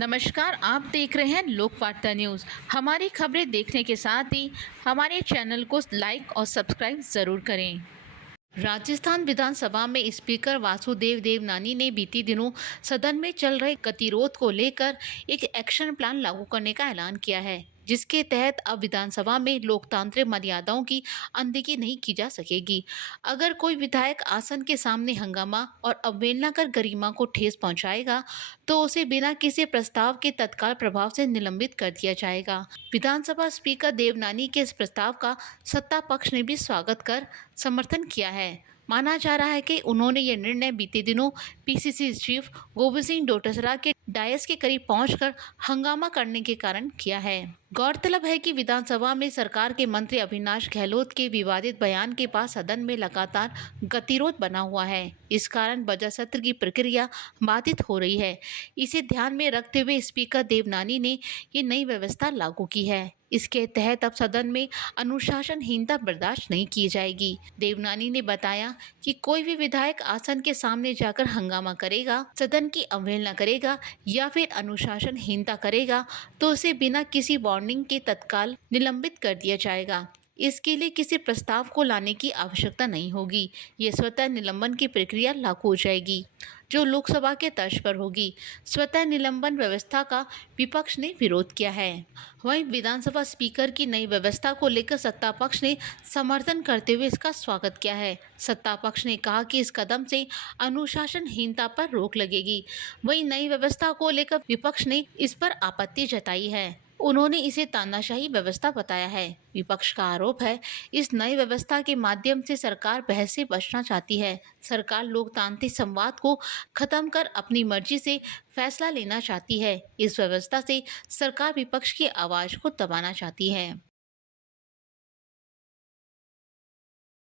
नमस्कार, आप देख रहे हैं लोकवार्ता न्यूज़। हमारी खबरें देखने के साथ ही हमारे चैनल को लाइक और सब्सक्राइब ज़रूर करें। राजस्थान विधानसभा में स्पीकर वासुदेव देवनानी ने बीते दिनों सदन में चल रहे गतिरोध को लेकर एक एक्शन प्लान लागू करने का ऐलान किया है, जिसके तहत अब विधानसभा में लोकतांत्रिक मर्यादाओं की अनदेखी नहीं की जा सकेगी। अगर कोई विधायक आसन के सामने हंगामा और अवहेलना कर गरिमा को ठेस पहुंचाएगा, तो उसे बिना किसी प्रस्ताव के तत्काल प्रभाव से निलंबित कर दिया जाएगा। विधानसभा स्पीकर देवनानी के इस प्रस्ताव का सत्ता पक्ष ने भी स्वागत कर समर्थन किया है। माना जा रहा है कि उन्होंने ये निर्णय बीते दिनों पीसीसी चीफ गोविंद सिंह डोटासरा के डायस के करीब पहुंचकर हंगामा करने के कारण किया है। गौरतलब है कि विधानसभा में सरकार के मंत्री अविनाश गहलोत के विवादित बयान के बाद सदन में लगातार गतिरोध बना हुआ है। इस कारण बजट सत्र की प्रक्रिया बाधित हो रही है। इसे ध्यान में रखते हुए स्पीकर देवनानी ने ये नई व्यवस्था लागू की है। इसके तहत अब सदन में अनुशासनहीनता बर्दाश्त नहीं की जाएगी। देवनानी ने बताया कि कोई भी विधायक आसन के सामने जाकर हंगामा करेगा, सदन की अवहेलना करेगा या फिर अनुशासनहीनता करेगा, तो उसे बिना किसी वार्निंग के तत्काल निलंबित कर दिया जाएगा। इसके लिए किसी प्रस्ताव को लाने की आवश्यकता नहीं होगी। ये स्वतः निलंबन की प्रक्रिया लागू हो जाएगी, जो लोकसभा के तर्ज पर होगी। स्वतः निलंबन व्यवस्था का विपक्ष ने विरोध किया है। वहीं विधानसभा स्पीकर की नई व्यवस्था को लेकर सत्ता पक्ष ने समर्थन करते हुए इसका स्वागत किया है। सत्ता पक्ष ने कहा कि इस कदम से अनुशासनहीनता पर रोक लगेगी। वहीं नई व्यवस्था को लेकर विपक्ष ने इस पर आपत्ति जताई है। उन्होंने इसे तानाशाही व्यवस्था बताया है। विपक्ष का आरोप है, इस नई व्यवस्था के माध्यम से सरकार बहस से बचना चाहती है। सरकार लोकतांत्रिक संवाद को खत्म कर अपनी मर्जी से फैसला लेना चाहती है। इस व्यवस्था से सरकार विपक्ष की आवाज को दबाना चाहती है।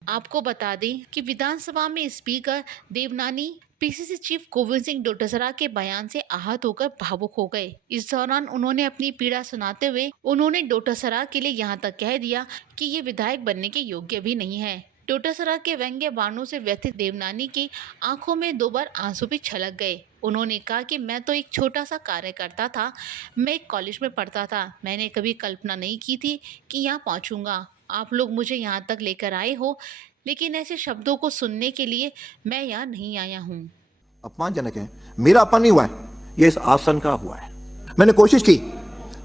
आपको बता दें कि विधानसभा में speaker Devnani PCC chief Govind Singh Dotasra के बयान से आहत होकर भावुक हो गए। इस दौरान उन्होंने अपनी पीड़ा सुनाते हुए उन्होंने डोटासरा के लिए यहाँ तक कह दिया कि ये विधायक बनने के योग्य भी नहीं है। डोटासरा के व्यंग्य बाणों से व्यथित देवनानी की आंखों में 2 बार आंसू भी छलक गए। उन्होंने कहा कि मैं तो एक छोटा सा कार्यकर्ता था, मैं एक कॉलेज में पढ़ता था, मैंने कभी कल्पना नहीं की थी कि यहाँ पहुँचूंगा। आप लोग मुझे यहाँ तक लेकर आए हो, लेकिन ऐसे शब्दों को सुनने के लिए मैं यहाँ नहीं आया हूँ। अपमानजनक है। मेरा अपमान नहीं हुआ है, ये इस आसन का हुआ है। मैंने कोशिश की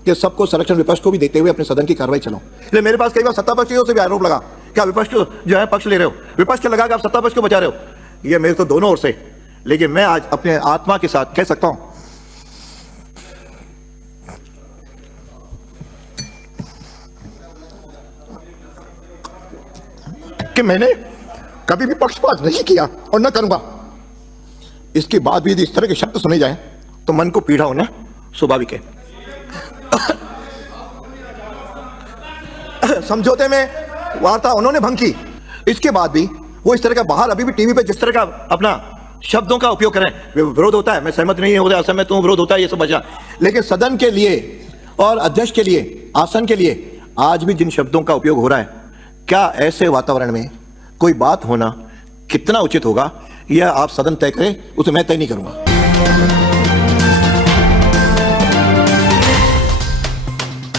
कि सबको संरक्षण विपक्ष को भी देते हुए अपने सदन की कार्रवाई चलाऊं। इसलिए मेरे पास कई बार सत्ता पक्ष की ओर से भी आरोप लगा कि आप विपक्ष को जो है पक्ष ले रहे हो, विपक्ष को लगा कि आप सत्ता पक्ष को बचा रहे हो। ये मेरे तो दोनों ओर से, लेकिन मैं आज अपने आत्मा के साथ कह सकता हूं कि मैंने कभी भी पक्षपात नहीं किया और न करूंगा। इसके बाद भी यदि इस तरह के शब्द सुने जाए तो मन को पीड़ा होना स्वाभाविक है। समझौते में वार्ता उन्होंने भंग की, इसके बाद भी वो इस तरह का बाहर अभी भी टीवी पे जिस तरह का अपना शब्दों का उपयोग करें, विरोध होता है, मैं सहमत नहीं होता, असहमत हूं, विरोध होता है, ये सब बचा। लेकिन सदन के लिए और अध्यक्ष के लिए, आसन के लिए आज भी जिन शब्दों का उपयोग हो रहा है, क्या ऐसे वातावरण में कोई बात होना कितना उचित होगा, यह आप सदन तय करें, उसे मैं तय नहीं करूंगा।